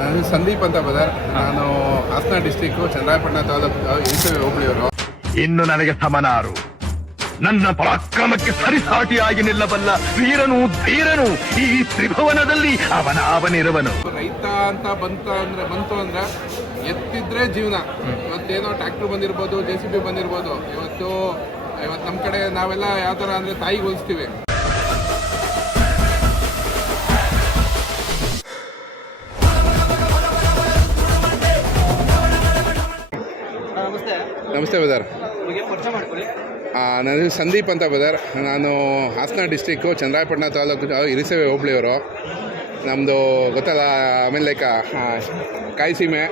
ನಾನು ಸಂದೀಪ್ ಅಂತ ಬದರ್. ನಾನು ಹಾಸನ ಡಿಸ್ಟಿಕ್ ಚಂದ್ರಾಯಪಟ್ಟಣ ತಾಲೂಕು ಇರಿಸವಿ ಹೋಬಳಿಯವರು. ಇನ್ನು ನನಗೆ ಸಮನಾರು. ನನ್ನ ಪರಾಕ್ರಮಕ್ಕೆ ಸರಿಸಾಟಿಯಾಗಿ ನಿಲ್ಲಬಲ್ಲ ವೀರನು ಧೀರನು ಈ ತ್ರಿಭುವನದಲ್ಲಿ ಅವನ ಅವನಿರುವನು ರೈತ ಅಂತ ಬಂತ ಅಂದ್ರೆ ಬಂತು ಅಂದ್ರೆ ಎತ್ತಿದ್ರೆ ಜೀವನ. ಇವತ್ತೇನೋ ಟ್ರ್ಯಾಕ್ಟರ್ ಬಂದಿರ್ಬೋದು ಜೆ ಸಿ ಬಿ ಬಂದಿರ್ಬೋದು. ಇವತ್ತು ಇವತ್ತು ನಮ್ಮ ಕಡೆ ನಾವೆಲ್ಲ ಯಾವ ಥರ ಅಂದರೆ ತಾಯಿಗೆ ಹೋಲಿಸ್ತೀವಿ. ನಮಸ್ತೆ ಬದರ್ ನಿಮಗೆ ಪರಿಚಯ ಮಾಡ್ಕೊಳ್ಳಿ. ನಾನು ಸಂದೀಪ್ ಅಂತ ಬದರ್ ನಾನು ಹಾಸನ ಡಿಸ್ಟಿಕ್ಕು ಚಂದ್ರಾಯಪಟ್ಟಣ ತಾಲೂಕು ಇರಿಸೇವೆ ಹೋಬಳಿಯವರು ನಮ್ಮದು ಗೊತ್ತಲ್ಲ ಆಮೇಲೆ ಲೈಕ್ ಕಾಯಿಸೀಮೆ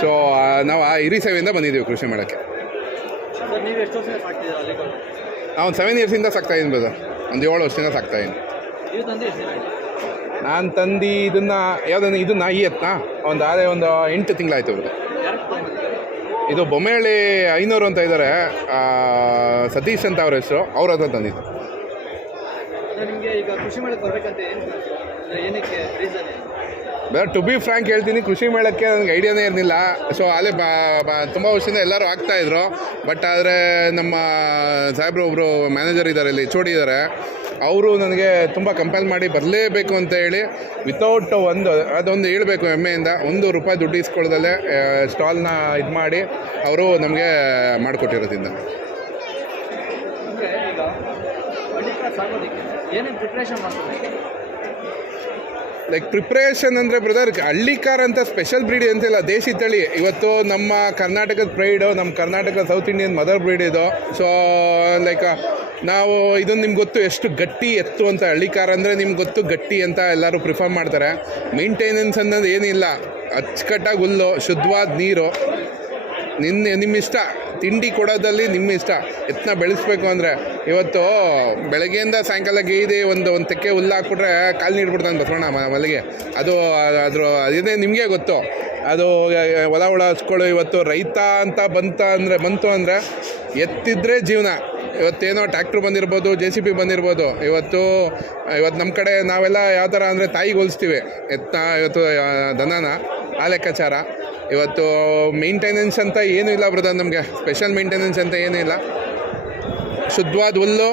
ಸೊ ನಾವು ಆ ಹಿರಿಸೇವೆಯಿಂದ ಬಂದಿದ್ದೀವಿ ಕೃಷಿ ಮಾಡೋಕ್ಕೆ ನಾವು ಸೆವೆನ್ ಇಯರ್ಸಿಂದ ಸಾಕ್ತಾಯಿದ್ದೀನಿ ಬದರ್ ಒಂದು ಏಳು ವರ್ಷದಿಂದ ಸಾಕ್ತಾಯಿದ್ದೀನಿ? ನಾನು ತಂದು ಇದನ್ನು ಯಾವುದನ್ನು ಇದನ್ನ ಈ ಒಂದು ಆದರೆ ಒಂದು ಎಂಟು ತಿಂಗಳಾಯ್ತು ತೊಗೊಂಬಂದಿದ್ದೀರಾ ಇದು ಬೊಮ್ಮೇಳಿ ಐನೂರು ಅಂತ ಇದ್ದಾರೆ. ಸತೀಶ್ ಅಂತ ಅವ್ರ ಹೆಸರು. ಅವ್ರ ಹತ್ರ ತಂದಿದ್ದು. ಬೇರೆ ಟು ಬಿ ಫ್ರ್ಯಾಂಕ್ ಹೇಳ್ತೀನಿ ಕೃಷಿ ಮೇಳಕ್ಕೆ ನನಗೆ ಐಡಿಯಾನೇ ಇರಲಿಲ್ಲ. ಸೊ ಅಲ್ಲೇ ಬಾ ತುಂಬ ವರ್ಷದಿಂದ ಎಲ್ಲರೂ ಆಗ್ತಾಯಿದ್ರು ಬಟ್ ಆದರೆ ನಮ್ಮ ಸಾಹೇಬ್ರು ಒಬ್ಬರು ಮ್ಯಾನೇಜರ್ ಇದ್ದಾರೆ ಇಲ್ಲಿ ಚೋಡಿ ಇದ್ದಾರೆ. ಅವರು ನನಗೆ ತುಂಬ ಕಂಪೇಲ್ ಮಾಡಿ ಬರಲೇಬೇಕು ಅಂತ ಹೇಳಿ ವಿತೌಟ್ ಒಂದು, ಅದೊಂದು ಹೇಳಬೇಕು ಹೆಮ್ಮೆಯಿಂದ, ಒಂದು ರೂಪಾಯಿ ದುಡ್ಡು ಇಸ್ಕೊಳ್ದಲ್ಲೇ ಸ್ಟಾಲ್ನ ಇದು ಮಾಡಿ ಅವರು ನಮಗೆ ಮಾಡಿಕೊಟ್ಟಿರೋದ್ರಿಂದ. ಲೈಕ್ ಪ್ರಿಪ್ರೇಷನ್ ಅಂದರೆ ಬ್ರದರ್ ಹಳ್ಳಿಕಾರ್ ಅಂತ ಸ್ಪೆಷಲ್ ಬ್ರೀಡ್ ಅಂತಿಲ್ಲ ದೇಶಿ ತಳಿ. ಇವತ್ತು ನಮ್ಮ ಕರ್ನಾಟಕದ ಪ್ರೈಡು ನಮ್ಮ Karnataka south Indian mother breed ಇದು. ಸೊ ಲೈಕ್ ನಾವು ಇದು ನಿಮ್ಗೆ ಗೊತ್ತು ಎಷ್ಟು ಗಟ್ಟಿ ಎತ್ತು ಅಂತ ಹಳ್ಳಿಕಾರ್ ಅಂದರೆ ನಿಮ್ಗೆ ಗೊತ್ತು ಗಟ್ಟಿ ಅಂತ ಎಲ್ಲರೂ ಪ್ರಿಫರ್ ಮಾಡ್ತಾರೆ. ಮೇಂಟೆನೆನ್ಸ್ ಅನ್ನೋದು ಏನಿಲ್ಲ. ಅಚ್ಚುಕಟ್ಟಾಗಿ ಹುಲ್ಲು, ಶುದ್ಧವಾದ ನೀರು. ನಿನ್ನ ನಿಮ್ಮ ಇಷ್ಟ. ತಿಂಡಿ ಕೊಡೋದಲ್ಲಿ ನಿಮ್ಮ ಇಷ್ಟ. ಎತ್ತನ್ನ ಬೆಳೆಸ್ಬೇಕು ಅಂದರೆ. ಇವತ್ತು ಬೆಳಗ್ಗೆಯಿಂದ ಸಾಯಂಕಾಲ ಗೈದಿ ಒಂದು ಒಂದು ತೆಕ್ಕೆ ಹುಲ್ಲು ಹಾಕ್ಬಿಟ್ರೆ ಕಾಲು ನೀಡ್ಬಿಡ್ತಾನೆ ಬಸವಣ್ಣ ಮಲ್ಲಿಗೆ. ಅದು, ಅದ್ರ ಅದೇ ನಿಮಗೆ ಗೊತ್ತು. ಅದು ಹೊಲ ಹುಳ ಹಚ್ಕೊಳ್ಳೋ ಇವತ್ತು ರೈತ ಅಂತ ಬಂತ ಅಂದರೆ, ಬಂತು ಅಂದರೆ ಎತ್ತಿದ್ರೆ ಜೀವನ. ಇವತ್ತೇನೋ ಟ್ರ್ಯಾಕ್ಟ್ರ್ ಬಂದಿರ್ಬೋದು ಜೆ ಸಿ ಬಿ ಬಂದಿರ್ಬೋದು. ಇವತ್ತು ಇವತ್ತು ನಮ್ಮ ಕಡೆ ನಾವೆಲ್ಲ ಯಾವ ಥರ ಅಂದರೆ ತಾಯಿಗೆ ಹೋಲಿಸ್ತೀವಿ. ಎತ್ತ, ಇವತ್ತು ದನನ, ಆ ಲೆಕ್ಕಾಚಾರ. ಇವತ್ತು ಮೇಂಟೆನೆನ್ಸ್ ಅಂತ ಏನೂ ಇಲ್ಲ ಬ್ರದರ್ ನಮಗೆ. ಸ್ಪೆಷಲ್ ಮೇಂಟೆನೆನ್ಸ್ ಅಂತ ಏನೂ ಇಲ್ಲ. ಶುದ್ಧವಾದ ಹುಲ್ಲು,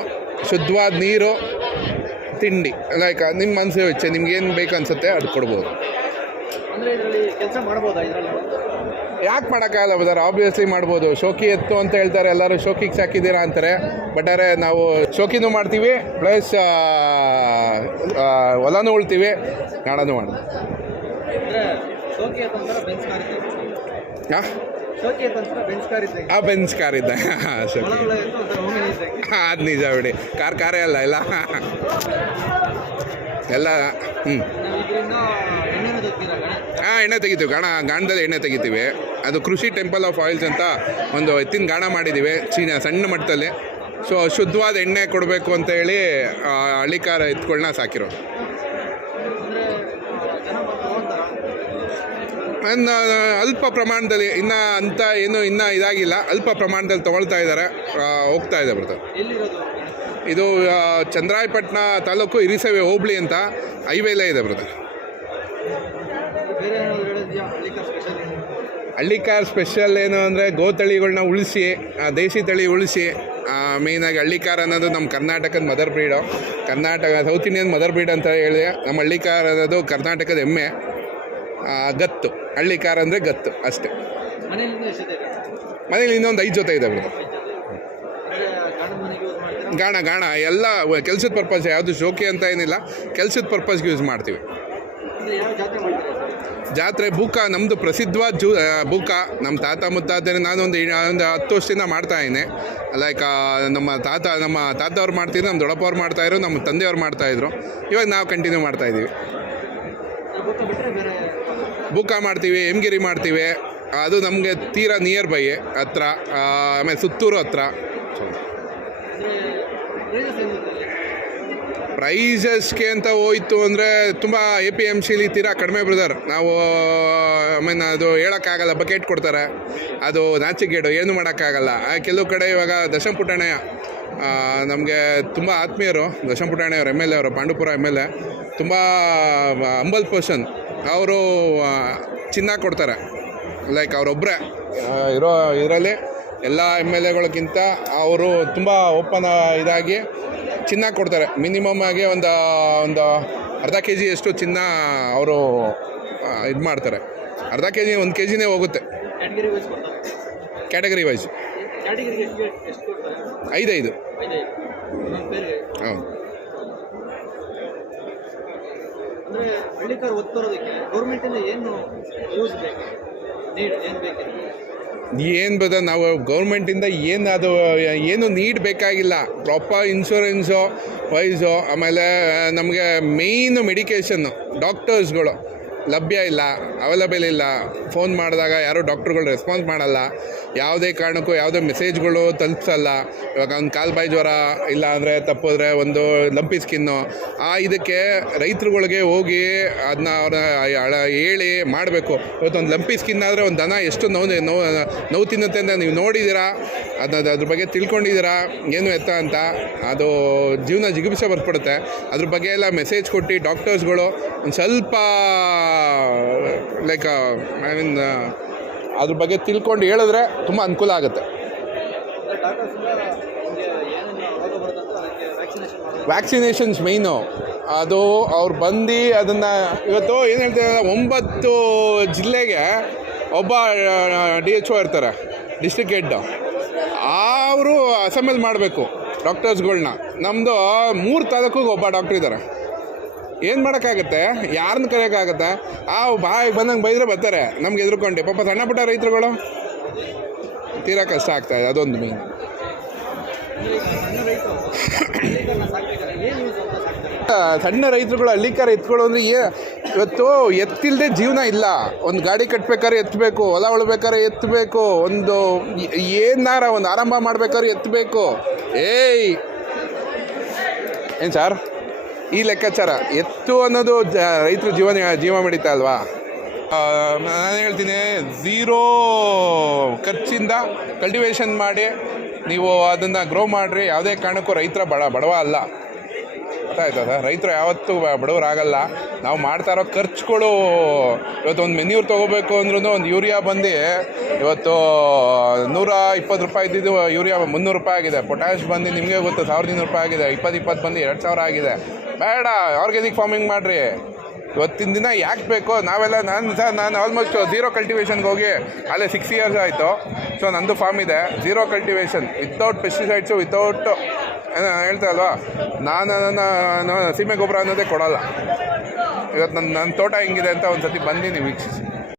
ಶುದ್ಧವಾದ ನೀರು, ತಿಂಡಿ. ಲೈಕ್ ನಿಮ್ಮ ಮನಸ್ಸು ಇಚ್ಛೆ ನಿಮ್ಗೆ ಏನು ಬೇಕು ಅನ್ಸುತ್ತೆ ಅದು ಕೊಡ್ಬೋದು ಅಂದರೆ ಇದರಲ್ಲಿ ಕೆಲಸ ಮಾಡ್ಬೋದಾ ಇದರಲ್ಲಿ? ಯಾಕೆ ಮಾಡೋಕ್ಕಾಗಲ್ಲ ಬದಾರೆ ಆಬ್ವಿಯಸ್ಲಿ ಮಾಡ್ಬೋದು. ಶೋಕಿ ಎತ್ತು ಅಂತ ಹೇಳ್ತಾರೆ. ಎಲ್ಲರೂ ಶೋಕಿಗೆ ಸಾಕಿದ್ದೀರಾ ಅಂತಾರೆ. ಬಟ್ ಅರೆ ನಾವು ಶೋಕಿನೂ ಮಾಡ್ತೀವಿ ಪ್ಲಸ್ ಹೊಲನೂ ಉಳ್ತೀವಿ. ನಾಡನೂ ಮಾಡ್ತೀವಿ. ಹಾಂ ಬೆನ್ಸ್ ಕಾರ್ ಇದ್ದ. ಶೋಕಿ ಅದು ನಿಜ ಬಿಡಿ. ಕಾರ್ ಕಾರೇ ಅಲ್ಲ ಎಲ್ಲ. ಎಲ್ಲ ಹ್ಞೂ ನಾವು ಇದರಿಂದ ಎಣ್ಣೆನ ತೆಗ್ತೀರಾ ಗಣೆ ಹಾಂ ಎಣ್ಣೆ ತೆಗಿತೀವಿ. ಗಾಣ, ಗಾಣದಲ್ಲಿ ಎಣ್ಣೆ ತೆಗಿತೀವಿ. ಅದು ಕೃಷಿ ಟೆಂಪಲ್ ಆಫ್ ಆಯಿಲ್ಸ್ ಅಂತ ಒಂದು ಎತ್ತಿನ ಗಾಣ ಮಾಡಿದ್ದೀವಿ ಚೀನ, ಸಣ್ಣ ಮಟ್ಟದಲ್ಲಿ. ಸೊ ಶುದ್ಧವಾದ ಎಣ್ಣೆ ಕೊಡಬೇಕು ಅಂತ ಹೇಳಿ ಹಳ್ಳಿಕಾರ ಬಂದು ತೊಗೊಂತಾರ ಇನ್ನು, ಅಲ್ಪ ಪ್ರಮಾಣದಲ್ಲಿ, ಇನ್ನು ಅಂತ ಏನು, ಇನ್ನೂ ಇದಾಗಿಲ್ಲ. ಅಲ್ಪ ಪ್ರಮಾಣದಲ್ಲಿ ತೊಗೊಳ್ತಾ ಇದ್ದಾರೆ ಹೋಗ್ತಾ ಇದೆ ಎಲ್ಲಿರೋದು ಇದು ಚಂದ್ರಾಯಪಟ್ಟಣ ತಾಲೂಕು ಹಿರಿಸೇವೆ ಹೋಬಳಿ ಅಂತ ಹೈವೇಲೇ ಇದೆ ಬ್ರದರ್. ಬೇರೆ ಹಳ್ಳಿ ಕಾರ್ ಸ್ಪೆಷಲ್ ಹಳ್ಳಿಕಾರ್ ಸ್ಪೆಷಲ್ ಏನು ಅಂದರೆ ಗೋತಳಿಗಳನ್ನ ಉಳಿಸಿ ದೇಶಿ ತಳಿ ಉಳಿಸಿ ಮೇಯ್ನಾಗಿ ಹಳ್ಳಿಕಾರ್ ಅನ್ನೋದು ನಮ್ಮ ಕರ್ನಾಟಕದ mother breed Karnataka south Indian mother breed ಅಂತ ಹೇಳಿ ನಮ್ಮ ಹಳ್ಳಿಕಾರ್ ಅನ್ನೋದು ಕರ್ನಾಟಕದ ಹೆಮ್ಮೆ ಗತ್ತು. ಹಳ್ಳಿಕಾರ್ ಅಂದರೆ ಗತ್ತು ಅಷ್ಟೇ. ಮನೇಲಿ ಇನ್ನೊಂದು ಐದು ಜೊತೆ ಇದೆ ಬ್ರದರ್ ಗಾಣ ಗಾಣ. ಎಲ್ಲ ಕೆಲಸದ ಪರ್ಪಸ್ ಯಾವುದು ಶೋಕಿ ಅಂತ ಏನಿಲ್ಲ. ಕೆಲಸದ ಪರ್ಪಸ್ಗೆ ಯೂಸ್ ಮಾಡ್ತೀವಿ. ಜಾತ್ರೆ ಬುಕ್ಕ ಬೂಕ ನಮ್ಮದು ಪ್ರಸಿದ್ಧವಾದ ಜೂ ಬುಕ್ಕ ಬೂಕ. ನಮ್ಮ ತಾತ ಮುತ್ತಾದರೆ ನಾನು ಒಂದು ಹತ್ತು ವರ್ಷದಿಂದ ಮಾಡ್ತಾ ಇದ್ದೀನಿ ಲೈಕ್ ನಮ್ಮ ತಾತ ನಮ್ಮ ತಾತ ಅವ್ರು ಮಾಡ್ತಿದ್ರು ನಮ್ಮ ದೊಡ್ಡಪ್ಪ ಅವ್ರು ಮಾಡ್ತಾಯಿದ್ರು ನಮ್ಮ ತಂದೆಯವ್ರು ಮಾಡ್ತಾಯಿದ್ರು ಇವಾಗ ನಾವು ಕಂಟಿನ್ಯೂ ಮಾಡ್ತಾಯಿದ್ದೀವಿ ಬುಕ್ಕ ಮಾಡ್ತೀವಿ ಎಮ್ಗಿರಿ ಮಾಡ್ತೀವಿ. ಅದು ನಮಗೆ ತೀರಾ ನಿಯರ್ ಬೈ ಹತ್ರ ಆಮೇಲೆ ಸುತ್ತೂರು ಹತ್ರ. ಪ್ರೈಸಸ್ಗೆ ಅಂತ ಹೋಯ್ತು ಅಂದರೆ ತುಂಬ ಎ ಪಿ ಎಂ ಸಿಲಿ ತೀರಾ ಕಡಿಮೆ ಬ್ರದರ್ ನಾವು ಐ ಮೀನ್ ಅದು ಹೇಳೋಕ್ಕಾಗಲ್ಲ, ಬಕೆಟ್ ಕೊಡ್ತಾರೆ. ಅದು ನಾಚಿಕೆಡು ಏನು ಮಾಡೋಕ್ಕಾಗಲ್ಲ. ಕೆಲವು ಕಡೆ ಇವಾಗ ದಶಮ ಪುಟ್ಟಣ್ಣಯ್ಯ ನಮಗೆ ತುಂಬ ಆತ್ಮೀಯರು, ದಶಮ ಪುಟ್ಟಣ್ಣಯ್ಯವರು ಎಂ ಎಲ್ ಎ ಅವರು, ಪಾಂಡುಪುರ ಎಂ ಎಲ್ ಎ, ತುಂಬ ಅಂಬಲ್ ಪರ್ಸನ್ ಅವರು ಚಿನ್ನ ಕೊಡ್ತಾರೆ. ಲೈಕ್ ಅವರೊಬ್ಬರೇ ಇರೋ, ಇದರಲ್ಲಿ ಎಲ್ಲ ಎಂ ಎಲ್ ಎಗಳಿಗಿಂತ ಅವರು ತುಂಬ ಓಪನ್ ಇದಾಗಿ ಚಿನ್ನ ಕೊಡ್ತಾರೆ. ಮಿನಿಮಮ್ ಆಗಿ ಒಂದು ಒಂದು ಅರ್ಧ ಕೆ ಜಿಯಷ್ಟು ಚಿನ್ನ ಅವರು ಇದು ಮಾಡ್ತಾರೆ. ಅರ್ಧ ಕೆ ಜಿ ಒಂದು ಕೆ ಜಿನೇ ಹೋಗುತ್ತೆ ಕ್ಯಾಟಗರಿ ವೈಸ್ ಐದೈದು. ಐದೈದು. ಒಂದೊಂದು ಪೇರಿಗೆ ಹಾಂ ಅಂದರೆ ಹಳ್ಳಿಕಾರ್ ಒತ್ತರೋದಕ್ಕೆ ಗೌರ್ಮೆಂಟಿಂದ ಏನು ಯೂಸ್ ಬೇಕು? ನೀಡ್ ಏನು ಬದ ನಾವು ಗೌರ್ಮೆಂಟಿಂದ ಏನು ಅದು, ಏನು ನೀಡ್ ಬೇಕಾಗಿಲ್ಲ. ಪ್ರಾಪರ್ ಇನ್ಶೂರೆನ್ಸು ವೈಸು ಆಮೇಲೆ, ನಮಗೆ ಮೇಯ್ನು ಮೆಡಿಕೇಷನ್ನು ಡಾಕ್ಟರ್ಸ್ಗಳು ಲಭ್ಯ ಇಲ್ಲ ಅವೈಲಬಲ್ ಇಲ್ಲ. ಫೋನ್ ಮಾಡಿದಾಗ ಯಾರೂ ಡಾಕ್ಟ್ರುಗಳು ರೆಸ್ಪಾನ್ಸ್ ಮಾಡಲ್ಲ. ಯಾವುದೇ ಕಾರಣಕ್ಕೂ ಯಾವುದೇ ಮೆಸೇಜ್ಗಳು ತಲುಪಿಸಲ್ಲ. ಇವಾಗ ಒಂದು ಕಾಲು ಬಾಯಿ ಜ್ವರ ಇಲ್ಲ ಅಂದರೆ ತಪ್ಪಿದ್ರೆ ಒಂದು ಲಂಪಿ ಸ್ಕಿನ್ನು ಆ ಇದಕ್ಕೆ ರೈತರುಗಳಿಗೆ ಹೋಗಿ ಅದನ್ನ ಅವ್ರ ಹೇಳಿ ಮಾಡಬೇಕು. ಇವತ್ತೊಂದು ಲಂಪಿ ಸ್ಕಿನ್ ಆದರೆ ಒಂದು ದನ ಎಷ್ಟು ನೋವು ನೋವು ನೋವು ತಿನ್ನುತ್ತೆ ಅಂತ ನೀವು ನೋಡಿದ್ದೀರಾ ಅದನ್ನ ಅದ್ರ ಬಗ್ಗೆ ತಿಳ್ಕೊಂಡಿದ್ದೀರಾ ಏನು ಎತ್ತ ಅಂತ? ಅದು ಜೀವನ ಜಿಗುಪ್ಸೆ ಬರ್ಪಡುತ್ತೆ. ಅದ್ರ ಬಗ್ಗೆ ಎಲ್ಲ ಮೆಸೇಜ್ ಕೊಟ್ಟು ಡಾಕ್ಟರ್ಸ್ಗಳು ಒಂದು ಸ್ವಲ್ಪ ಲೈಕ್ ಐ ಮೀನ್ ಅದ್ರ ಬಗ್ಗೆ ತಿಳ್ಕೊಂಡು ಹೇಳಿದ್ರೆ ತುಂಬ ಅನುಕೂಲ ಆಗುತ್ತೆ. ವ್ಯಾಕ್ಸಿನೇಷನ್ಸ್ ಮೇಯ್ನು ಅದು ಅವ್ರು ಬಂದು ಅದನ್ನು ಇವತ್ತು ಏನು ಹೇಳ್ತಾರೆ ಒಂಬತ್ತು ಜಿಲ್ಲೆಗೆ ಒಬ್ಬ ಡಿ ಎಚ್ ಒ ಇರ್ತಾರೆ ಡಿಸ್ಟ್ರಿಕ್ಟ್ ಹೆಡ್ ಅವರು ಅಸೆಂಬಲ್ ಮಾಡಬೇಕು ಡಾಕ್ಟರ್ಸ್ಗಳನ್ನ ನಮ್ಮದು ಮೂರು ತಾಲೂಕಿಗೆ ಒಬ್ಬ ಡಾಕ್ಟ್ರ್ ಇದ್ದಾರೆ. ಏನು ಮಾಡೋಕ್ಕಾಗತ್ತೆ? ಯಾರನ್ನ ಕರೆಯೋಕ್ಕಾಗತ್ತೆ? ಆ ಬಾಯಿ ಬಂದಂಗೆ ಬೈದ್ರೆ ಬರ್ತಾರೆ. ನಮ್ಗೆ ಎದುರ್ಕೊಂಡೆ. ಪಾಪ ಸಣ್ಣ ಪುಟ್ಟ ರೈತರುಗಳು? ತೀರಾ ಕಷ್ಟ ಆಗ್ತಾಯಿದೆ ಅದೊಂದು ಮೀನು ಸಣ್ಣ ರೈತರುಗಳು ಹಳ್ಳಿ ಕಾರ ಎತ್ಗಳು ಅಂದರೆ ಏ, ಇವತ್ತು ಎತ್ತಿಲ್ಲದೆ ಜೀವನ ಇಲ್ಲ. ಒಂದು ಗಾಡಿ ಕಟ್ಬೇಕಾದ್ರೆ ಎತ್ತಬೇಕು, ಹೊಲ ಉಳ್ಬೇಕಾದ್ರೆ ಎತ್ತಬೇಕು, ಒಂದು ಏನಾರ ಒಂದು ಆರಂಭ ಮಾಡ್ಬೇಕಾದ್ರೆ ಎತ್ತಬೇಕು. ಏಯ್! ಏನು ಸರ್? ಈ ಲೆಕ್ಕಾಚಾರ ಎತ್ತು ಅನ್ನೋದು ಜ, ರೈತರು ಜೀವನ, ಜೀವ ಮಿಡಿತ ಅಲ್ವಾ? ನಾನು ಹೇಳ್ತೀನಿ ಝೀರೋ ಖರ್ಚಿಂದ ಕಲ್ಟಿವೇಷನ್ ಮಾಡಿ ನೀವು ಅದನ್ನು ಗ್ರೋ ಮಾಡಿರಿ. ಯಾವುದೇ ಕಾರಣಕ್ಕೂ ರೈತರ ಬಡ, ಬಡವ ಅಲ್ಲ. ಅರ್ಥ ಆಯ್ತದ ರೈತರು ಯಾವತ್ತೂ ಬಡವರಾಗಲ್ಲ. ನಾವು ಮಾಡ್ತಾ ಇರೋ ಖರ್ಚುಗಳು ಇವತ್ತು ಒಂದು ಮೆನ್ಯೂರ್ ತೊಗೋಬೇಕು ಅಂದ್ರೂ ಒಂದು ಯೂರಿಯಾ ಬಂದು ಇವತ್ತು ನೂರ ಇಪ್ಪತ್ತು ರೂಪಾಯಿ ಇದ್ದಿದ್ದು ಯೂರಿಯಾ ಮುನ್ನೂರು ರೂಪಾಯಿ ಆಗಿದೆ. ಪೊಟ್ಯಾಶ್ ಬಂದು ನಿಮಗೆ ಗೊತ್ತು, ಸಾವಿರದ ಇನ್ನೂರು ರೂಪಾಯಿ ಆಗಿದೆ. ಇಪ್ಪತ್ತು ಇಪ್ಪತ್ತು ಬಂದು ಎರಡು ಸಾವಿರ ಆಗಿದೆ. ಬೇಡ ಆರ್ಗ್ಯಾನಿಕ್ ಫಾರ್ಮಿಂಗ್ ಮಾಡಿರಿ. ಇವತ್ತಿನ ದಿನ ಯಾಕೆ ಬೇಕು? ನಾವೆಲ್ಲ, ನಾನು ಸರ್ ನಾನು ಆಲ್ಮೋಸ್ಟ್ ಝೀರೋ ಕಲ್ಟಿವೇಷನ್ಗೆ ಹೋಗಿ ಅಲ್ಲೇ ಸಿಕ್ಸ್ ಇಯರ್ಸ್ ಆಯಿತು. ಸೊ ನಂದು ಫಾರ್ಮ್ ಇದೆ zero cultivation without pesticides without ಹೇಳ್ತಾ ಅಲ್ವಾ ನಾನು ನನ್ನ ಸೀಮೆ ಗೊಬ್ಬರ ಅನ್ನೋದೇ ಕೊಡೋಲ್ಲ. ಇವತ್ತು ನನ್ನ ನನ್ನ ತೋಟ ಹೆಂಗಿದೆ ಅಂತ ಒಂದು ಸತಿ ಬಂದು ವೀಕ್ಷಿಸಿ.